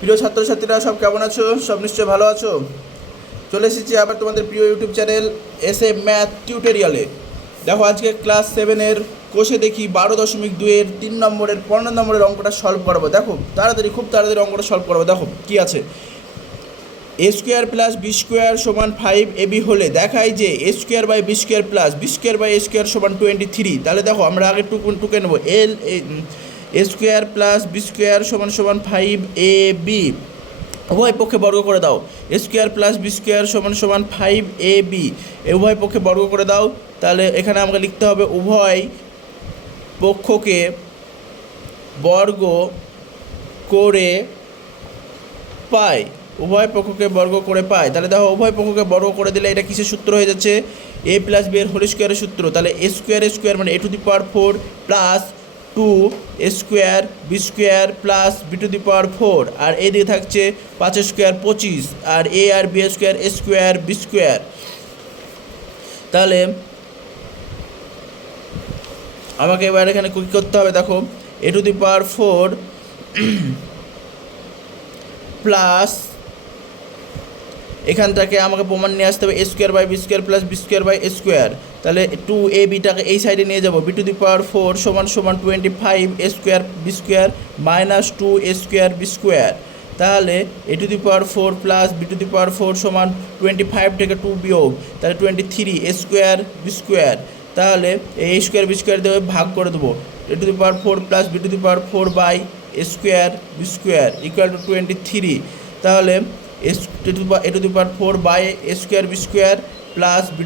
প্রিয় ছাত্রছাত্রীরা সব কেমন আছো? সব নিশ্চয়ই ভালো আছো। চলে এসেছি আবার তোমাদের প্রিয় ইউটিউব চ্যানেল এসএ ম্যাথ টিউটোরিয়ালে। দেখো আজকে ক্লাস 7-এর কোষে দেখি 12.2-এর 3 নম্বরের 15 নম্বরের অঙ্কটা সলভ করবো। দেখো খুব তাড়াতাড়ি অঙ্কটা সলভ করবো। দেখো কি আছে, A square plus B square সমান 5ab হলে দেখায় যে A square by B square plus B square by A square সমান 23। তাহলে দেখো আমরা আগে টুকে নেবো A square plus B square সমান 5ab, উভয় পক্ষে বর্গ করে দাও। A square plus B square সমান 5ab, উভয় পক্ষে বর্গ করে দাও। তাহলে এখানে আমাকে লিখতে হবে উভয় পক্ষকে বর্গ করে পাই, উভয় পক্ষকে বর্গ করে পাই। তাহলে দেখো উভয় পক্ষকে বর্গ করে দিলে এটা কিসের সূত্র হয়ে যাচ্ছে? এ প্লাস বি এর হোল স্কোয়ারের সূত্র। তাহলে এ স্কোয়ার মানে a⁴ plus 2 square B square plus b⁴, আর এইদিকে থাকছে 5 স্কোয়ার 25, আর এ আর বি স্কোয়ার বি স্কোয়ার। তাহলে আমাকে এবার এখানে কী করতে হবে? দেখো a⁴ প্লাস এখান থেকে আমাকে প্রমাণ নিয়ে আসতে হবে A square by B square plus B square by A square. তাহলে 2abটাকে এই সাইডে নিয়ে যাবো, b⁴ সমান 25 A square B square minus 2 A square B square. তাহলে a⁴ প্লাস b⁴ সমান 25 থেকে 2 বিয়োগ, তাহলে 23 এ স্কোয়ার বি স্কোয়ার। তাহলে এই স্কোয়ার বি স্কোয়ার দিয়ে ভাগ করে দেবো, a⁴ plus b⁴ by A square B square equal to 23। তাহলে a⁴ by A square B square plus b⁴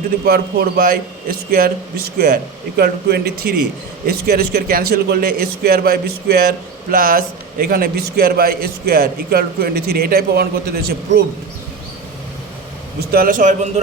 by A square B square equal to 23। A square cancel করলে A square by B square plus এখানে B square by A square equal to 23। এটাই প্রমাণ করতে দিয়েছে, proved. বুঝতে পারলে সবাই বন্ধুরা?